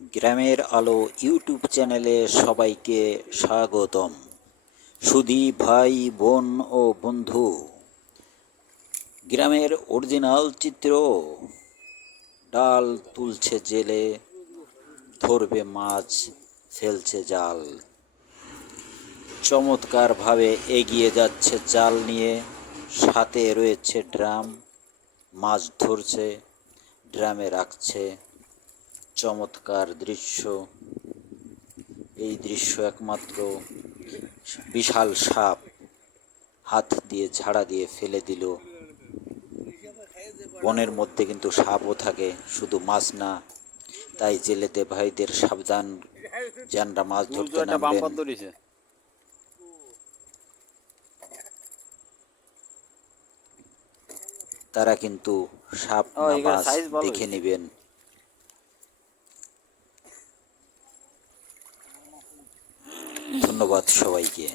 গ্রামের আলো ইউটিউব চ্যানেলে সবাইকে স্বাগতম। সুধী ভাই বোন ও বন্ধু, গ্রামের অরিজিনাল চিত্র। ডাল তুলছে জেলে, ধরবে মাছ, ফেলছে জাল। চমৎকারভাবে এগিয়ে যাচ্ছে জাল নিয়ে, সাথে রয়েছে ড্রাম। মাছ ধরছে, ড্রামে রাখছে। চমৎকার দৃশ্য। এই দৃশ্য একমাত্র বিশাল সাপ হাত দিয়ে ঝাড়া দিয়ে ফেলে দিল। বনের মধ্যে কিন্তু সাপও থাকে, শুধু মাছ না। তাই জেলেতে ভাইদের সাবধান, যানরা মাছ ধরতে নামবেন। তারা কিন্তু সাপ না মাছ দেখে নেবেন। ধন্যবাদ সবাইকে।